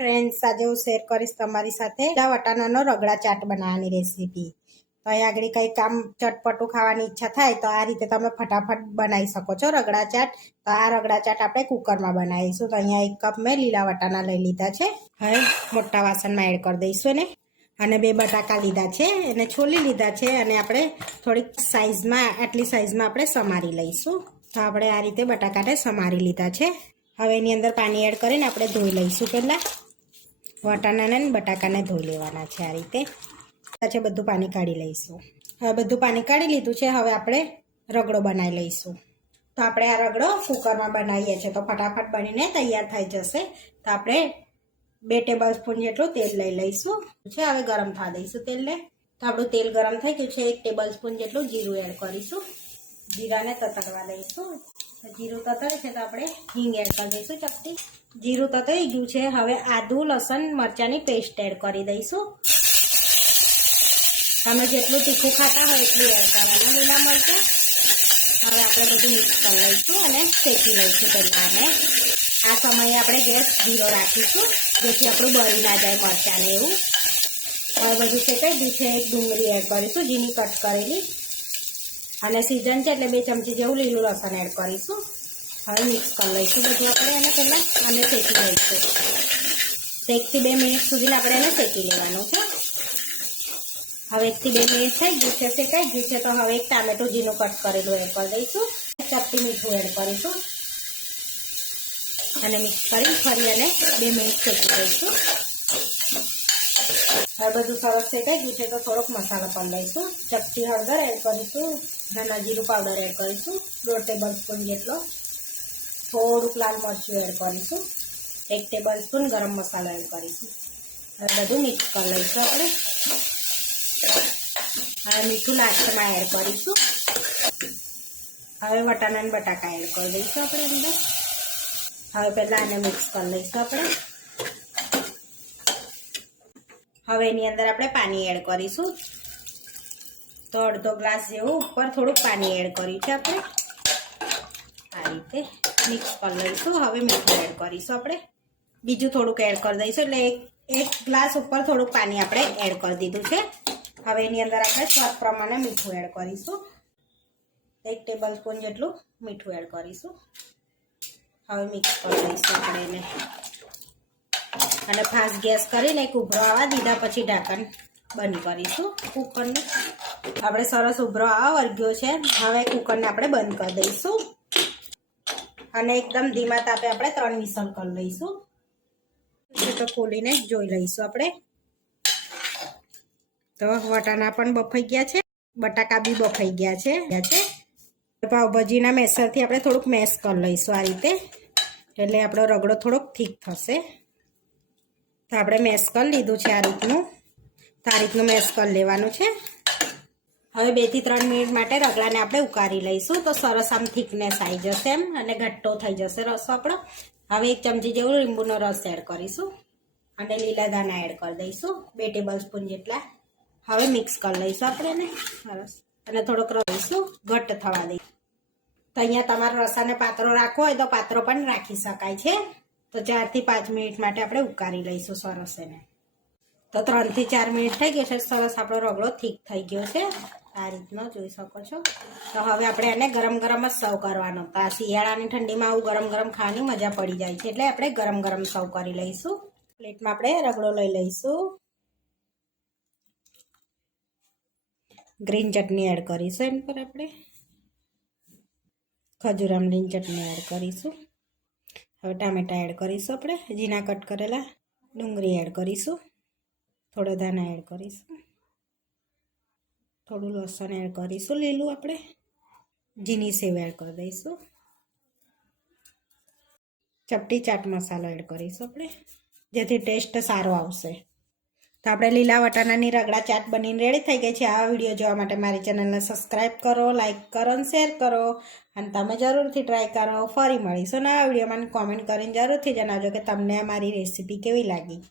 Friends આજે હું share કરીશ તમારી સાથે. વટાણાનો રગડા ચાટ બનાવવાની રેસીપી તો અહીં આગળ કંઈ કામ ચટપટું ખાવાની ઈચ્છા થાય તો આ રીતે તમે ફટાફટ બનાવી શકો છો રગડા ચાટ. તો આ રગડા ચાટ આપણે કુકરમાં બનાવીશું. તો અહીંયા એક કપ મેં લીલા વટાણા લઈ લીધા છે. હવે મોટા વાસણમાં એડ કરી દઈશું એને. અને બે બટાકા લીધા છે. એને છોલી લીધા છે અને આપણે થોડીક સાઈઝમાં આટલી સાઈઝમાં આપણે સમારી લઈશું. તો આપણે આ રીતે બટાકાને સમારી લીધા છે. હવે એની અંદર પાણી એડ કરીને આપણે ધોઈ લઈશું પહેલાં. વટાણાને ને બટાકાને ધોઈ લેવાના છે આ રીતે. પછી બધું પાણી કાઢી લઈશું. હવે બધું પાણી કાઢી લીધું છે, હવે આપણે રગડો બનાવી લઈશું. તો આપણે આ રગડો કુકરમાં બનાવીએ છીએ. તો ફટાફટ બનીને તૈયાર થઈ જશે. તો આપણે બે ટેબલ સ્પૂન જેટલું તેલ લઈ લઈશું. છે, હવે ગરમ થવા દઈશું તેલને. તો આપણું તેલ ગરમ થઈ ગયું છે. એક ટેબલ સ્પૂન જેટલું જીરું એડ કરીશું. જીરાને તતરવા દઈશું. જીરું તતરે છે, તો આપણે હિંગ એડ કરી દઈશું ચપટી. જીરું તતડી ગયું છે. હવે આદુ, લસણ, મરચાંની પેસ્ટ એડ કરી દઈશું. તમે જેટલું તીખું ખાતા હોય એટલું એડ કરવાનું લીલા મરચાં. હવે આપણે બધું મિક્સ કરી લઈશું અને શેકી લઈશું પહેલાં આ સમયે આપણે ગેસ ધીરો રાખીશું, જેથી આપણું બળી ના જાય મરચાંને એવું. હવે બધું શેકાઈ ગયું છે. એક ડુંગળી એડ કરીશું, ઝીણી કટ કરેલી. અને સિઝન છે એટલે બે ચમચી જેવું લીલું લસણ એડ કરીશું. હવે મિક્સ કરી લઈશું. બધું આપણે એને પહેલાં અને શેકી લઈશું. એકથી બે મિનિટ સુધી આપણે એને શેકી લેવાનું છે. હવે એકથી બે મિનિટ થઈ ગયું છે શેકાઈ ગયું છે તો હવે એક ટામેટું ઝીનું કટ કરેલું એડ કરી દઈશું. ચપટી મીઠું એડ કરીશું. અને મિક્સ કરી ફરી અને બે મિનિટ શેકી દઈશું. હવે બધું સરસ શેકાઈ ગયું છે તો થોડોક મસાલો પણ લઈશું. ચપટી હળદર એડ કરીશું. ધાના જીરું પાવડર એડ કરીશું. દોઢ ટેબલ સ્પૂન જેટલો થોડુંક લાલ મરચું એડ કરીશું. એક ટેબલ સ્પૂન ગરમ મસાલો એડ કરીશું. હવે બધું મિક્સ કરી લઈશું આપણે. હવે મીઠું લાસ્ટમાં એડ કરીશું. હવે વટાણા અને બટાકા એડ કરી દઈશું આપણે અંદર. હવે પહેલાં આને મિક્સ કરી લઈશું આપણે. હવે એની અંદર આપણે પાણી એડ કરીશું. તો અડધો ગ્લાસ જેવું ઉપર થોડુંક પાણી એડ કર્યું છે આપણે. આ રીતે. મિક્સ કરી લઈશું. હવે મીઠું એડ કરીશું આપણે. બીજું થોડુંક એડ કરી દઈશું. એટલે એક એક ગ્લાસ ઉપર થોડુંક પાણી આપણે એડ કરી દીધું છે. હવે એની અંદર આપણે સ્વાદ પ્રમાણે મીઠું એડ કરીશું. એક ટેબલ સ્પૂન જેટલું મીઠું એડ કરીશું. હવે મિક્સ કરી દઈશું આપણે એને. અને ફાસ્ટ ગેસ કરીને એક ઉભરો આવવા દીધા પછી ઢાંકણ બંધ કરીશું. કુકરને આપણે સરસ ઉભરો આવવા વર્ગ્યો છે. હવે કુકરને આપણે બંધ કરી દઈશું. અને એકદમ ધીમા તાપે આપણે ત્રણ વિસલ કરી લઈશું. તો ખોલીને જોઈ લઈશું આપણે. તો વટાણા પણ બફાઈ ગયા છે. બટાકા બી બફાઈ ગયા છે. ગયા છે. પાવભાજીના મેસરથી આપણે થોડુંક મેશ કરી લઈશું આ રીતે. એટલે આપણો રગડો થોડોક ઠીક થશે. તો આપણે મેશ કરી લીધું છે આ રીતનું. તો આ રીતનું મેશ કરી લેવાનું છે. હવે બેથી ત્રણ મિનિટ માટે રગડાને આપણે ઉકાળી લઈશું. તો સરસ આમ થિકનેસ આવી જશે એમ અને ઘટ્ટો થઈ જશે રસ આપણો. હવે એક ચમચી જેવું લીંબુનો રસ એડ કરીશું. અને લીલા દાણા એડ કરી દઈશું. બે ટેબલ સ્પૂન જેટલા. હવે મિક્સ કરી લઈશું આપણે એને. સરસ. અને થોડોક રહીશું ઘટ્ટ થવા દઈશું તો અહીંયા તમારો રસાને પાત્રો રાખવો હોય તો પાત્રો પણ રાખી શકાય છે. તો ચારથી પાંચ મિનિટ માટે આપણે ઉકાળી લઈશું સરસ એને. તો ત્રણથી ચાર મિનિટ થઈ ગયો છે. સરસ આપણો રગડો ઠીક થઈ ગયો છે. આ રીતનો જોઈ શકો છો. તો હવે આપણે એને ગરમ ગરમ જ સર્વ કરવાનો. તો આ શિયાળાની ઠંડીમાં આવું ગરમ ગરમ ખાવાની મજા પડી જાય છે. એટલે આપણે ગરમ ગરમ સર્વ કરી લઈશું. પ્લેટમાં આપણે રગડો લઈ લઈશું. ગ્રીન ચટણી એડ કરીશું એની પર આપણે. ખજૂર આમલીની ચટણી એડ કરીશું. હવે ટામેટા એડ કરીશું આપણે. ઝીણા કટ કરેલા ડુંગળી એડ કરીશું. થોડો ધાણા એડ કરીશું. થોડું લસણ એડ કરીશું લીલું આપણે. ઝીણી સેવ એડ કરી દઈશું. ચપટી ચાટ મસાલો એડ કરીશું આપણે. જેથી ટેસ્ટ સારો આવશે. તો આપણે લીલા વટાણાની રગડા ચાટ બનીને રેડી થઈ ગઈ છે. આ વીડિયો જોવા માટે મારી ચેનલને સબસ્ક્રાઈબ કરો લાઇક કરો અને શેર કરો. અને તમે જરૂરથી ટ્રાય કરો. ફરી મળીશું નવા વિડીયોમાં. કોમેન્ટ કરીને જરૂરથી જણાવજો કે તમને આ મારી રેસીપી કેવી લાગી.